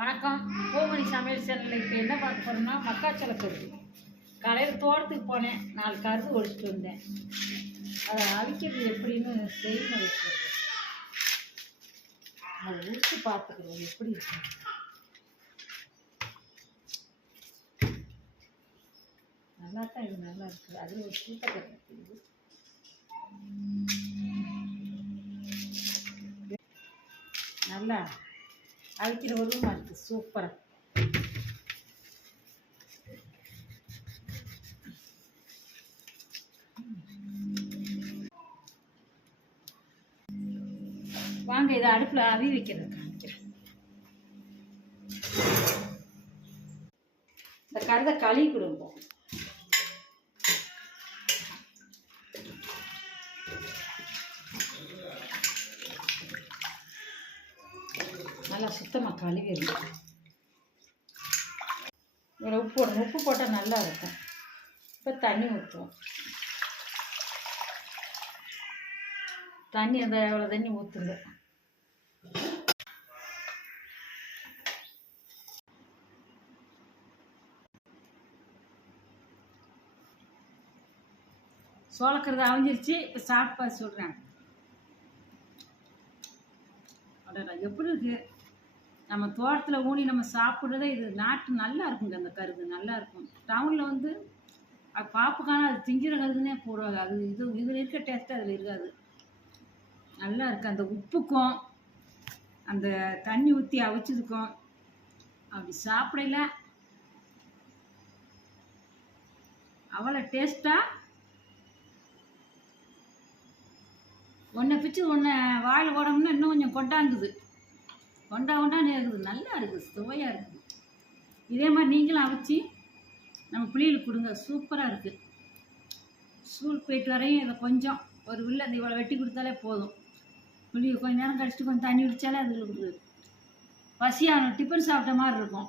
வணக்கம். பூமணி சமையல் சேனலில் இப்போ என்ன பார்க்க போகிறோம்னா மக்காச்சோள கருது காலையில் தோட்டத்துக்கு போனேன். நாலு கருது ஒழிச்சிட்டு வந்தேன். அதை அவிக்கிறது எப்படின்னு செய்முறை அதை உரிச்சு பார்த்துக்கிறோம் எப்படி இருக்கு நல்லா தான் இது நல்லா இருக்குது அதில் ஒரு சூப்பர் இருக்குது. நல்லா? அவிக்கிற உருவமாக இருக்குது சூப்பராக வாங்க இதை அடுப்பில் அவி வைக்கிறது காமிக்கிறேன். இந்த கருதை களி கொடுப்போம் நல்லா சுத்தமாக கழுவிடணும் இதில் உப்பு போடணும். உப்பு போட்டால் நல்லா இருக்கும். இப்போ தண்ணி ஊற்றுவோம் தண்ணி அந்த எவ்வளோ தண்ணி ஊற்றுங்க சோளக்கிறது அவிஞ்சிருச்சு. இப்போ சாப்பாடு சொல்கிறேன் அடடா எப்படி இருக்கு? நம்ம தோட்டத்தில் ஊனி நம்ம சாப்பிட்றதே இது நாட்டு நல்லா இருக்குங்க அந்த கருது நல்லா இருக்கும். டவுனில் வந்து அது பாப்புக்கான அது திங்கிற கருதுனே போடுவாங்க. அது இது இதில் இருக்க டேஸ்ட்டு அதில் இருக்காது. நல்லா இருக்கு. அந்த உப்புக்கும் அந்த தண்ணி ஊற்றி அவிச்சதுக்கும் அப்படி சாப்பிடல. அவ்வளோ டேஸ்ட்டாக ஒன்றை பிச்சு ஒன்று வாயில் போடணும்னா இன்னும் கொஞ்சம் கொண்டாங்குது கொண்டா கொண்டான்னு இருக்குது நல்லா இருக்குது சுவையாக இருக்குது இதே மாதிரி நீங்களும் அவிச்சு நம்ம பிள்ளைகளுக்கு கொடுங்க. சூப்பராக இருக்குது ஸ்கூல் போயிட்டு வரையும் இதை கொஞ்சம் ஒரு வில்ல இந்த இவ்வளோ வெட்டி கொடுத்தாலே போதும். புளி கொஞ்ச நேரம் கழிச்சிட்டு கொஞ்சம் தண்ணி குடித்தாலே அது பசியான டிஃபன் சாப்பிட்ட மாதிரி இருக்கும்.